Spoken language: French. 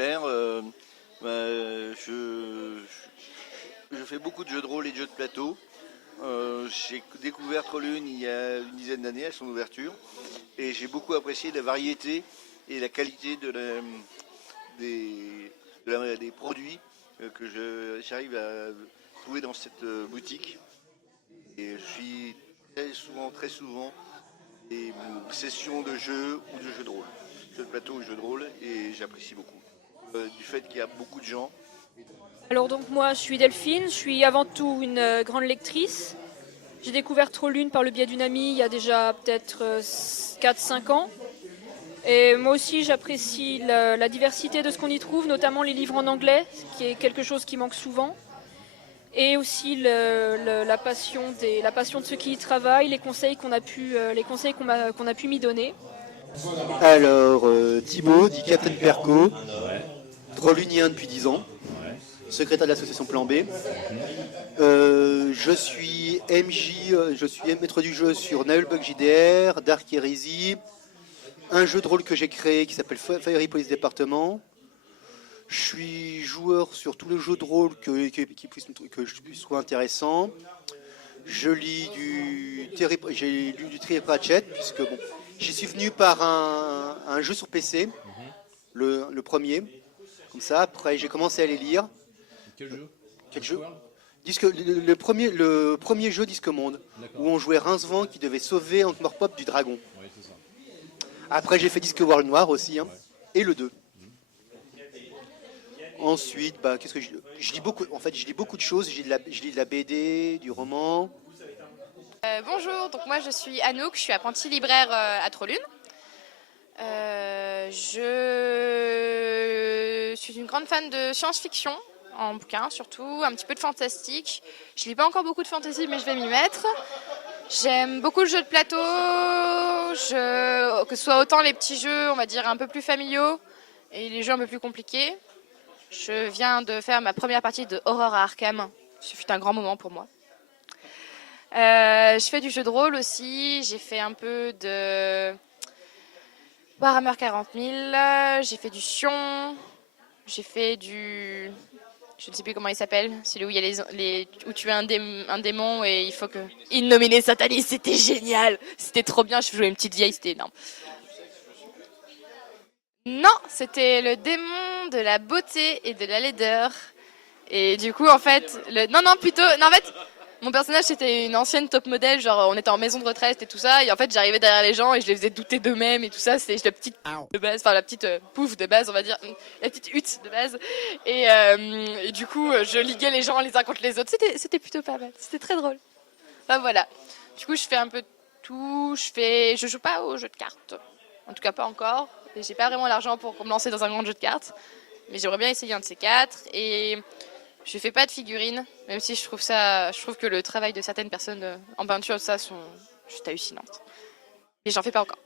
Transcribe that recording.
Père, je fais beaucoup de jeux de rôle et de jeux de plateau. J'ai découvert Trollune il y a une dizaine d'années à son ouverture et j'ai beaucoup apprécié la variété et la qualité des, des produits j'arrive à trouver dans cette boutique. Et je suis très souvent, des sessions de jeux ou de jeux de rôle. Jeux de plateau ou jeux de rôle, et j'apprécie beaucoup. Du fait qu'il y a beaucoup de gens. Alors donc moi je suis Delphine, je suis avant tout une grande lectrice. J'ai découvert Trollune par le biais d'une amie il y a déjà peut-être 4-5 ans. Et moi aussi j'apprécie la diversité de ce qu'on y trouve, notamment les livres en anglais, qui est quelque chose qui manque souvent. Et aussi la passion de ceux qui y travaillent, les conseils qu'on a pu m'y donner. Alors, Thibaut, dit Captain Perco, Ouais, drôlunien depuis 10 ans, ouais. secrétaire de l'association Plan B. Je suis MJ, je suis maître du jeu sur Nullbug JDR, Dark Heresy, un jeu de rôle que j'ai créé qui s'appelle Fiery Police Department. Je suis joueur sur tous les jeux de rôle que je trouve intéressant. Je lis j'ai lu du Terry Pratchett, puisque bon, j'y suis venu par un jeu sur PC, le premier. Comme ça, après j'ai commencé à les lire. Quel jeu? Quel jeu? Le premier jeu Disque Monde, D'accord. où on jouait Rincevent qui devait sauver Ankh-Morpok du dragon. Oui, c'est ça. Après j'ai fait Disque World Noir aussi, hein, Ouais. et le 2. Ensuite, bah, qu'est-ce que je lis beaucoup. En fait, je lis beaucoup de choses. Je lis de la BD, du roman. Bonjour, donc moi je suis Anouk, je suis apprentie libraire à Trollune. Je suis une grande fan de science-fiction, en bouquin surtout, un petit peu de fantastique. Je lis pas encore beaucoup de fantasy, mais je vais m'y mettre. J'aime beaucoup le jeu de plateau, que ce soit autant les petits jeux, on va dire, un peu plus familiaux, et les jeux un peu plus compliqués. Je viens de faire ma première partie de Horror à Arkham. Ce fut un grand moment pour moi. Je fais du jeu de rôle aussi. J'ai fait un peu de Warhammer 40 000. J'ai fait du Sion. J'ai fait du... Je ne sais plus comment il s'appelle. Celui où il y a où tu es un démon et il faut que... Innominé Satanis, c'était génial. C'était trop bien. Je jouais une petite vieille, c'était énorme. Non, c'était le démon de la beauté et de la laideur. Et du coup, en fait, mon personnage, c'était une ancienne top modèle, genre on était en maison de retraite et tout ça, et en fait, j'arrivais derrière les gens et je les faisais douter d'eux-mêmes et tout ça, c'était la petite de base, enfin la petite pouffe de base, on va dire, la petite hutte de base. Et du coup, je liguais les gens les uns contre les autres, c'était plutôt pas mal, c'était très drôle. Enfin voilà. Du coup, je fais un peu tout, je joue pas aux jeux de cartes, en tout cas pas encore, et j'ai pas vraiment l'argent pour me lancer dans un grand jeu de cartes, mais j'aimerais bien essayer un de ces quatre, et je fais pas de figurines, même si je trouve que le travail de certaines personnes en peinture, ça, sont juste hallucinantes. Mais j'en fais pas encore.